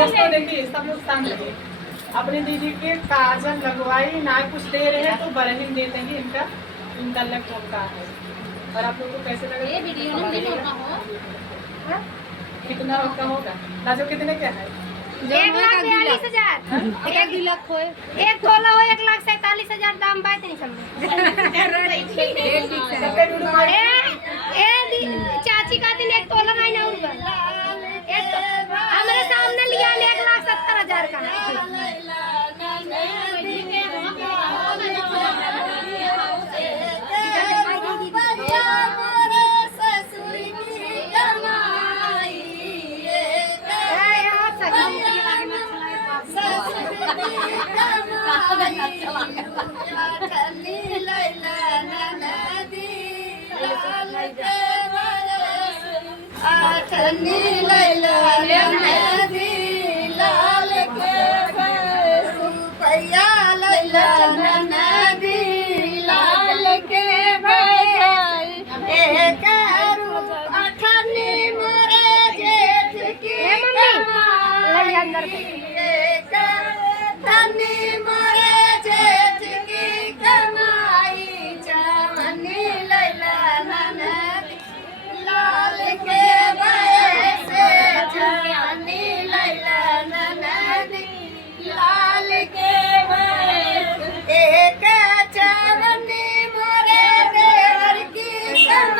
दोस्तों देखिए सब लोग शांत लगे। अपनी दीदी के काजल लगवाई ना, कुछ दे रहे हैं तो बरहिन दे देंगे। इनका लग होता है। और आप लोगों को कैसे लगा ये वीडियो? कितना का होगा राजो? कितने क्या है? 1,42,000 1 लाख हो, 1 तोला हो 1,47,000 दाम बात नहीं समझ। चाची का दिन 1 तोला नहीं ना उनका हमारे सामने लिया 1,70,000 का। आठनी लैला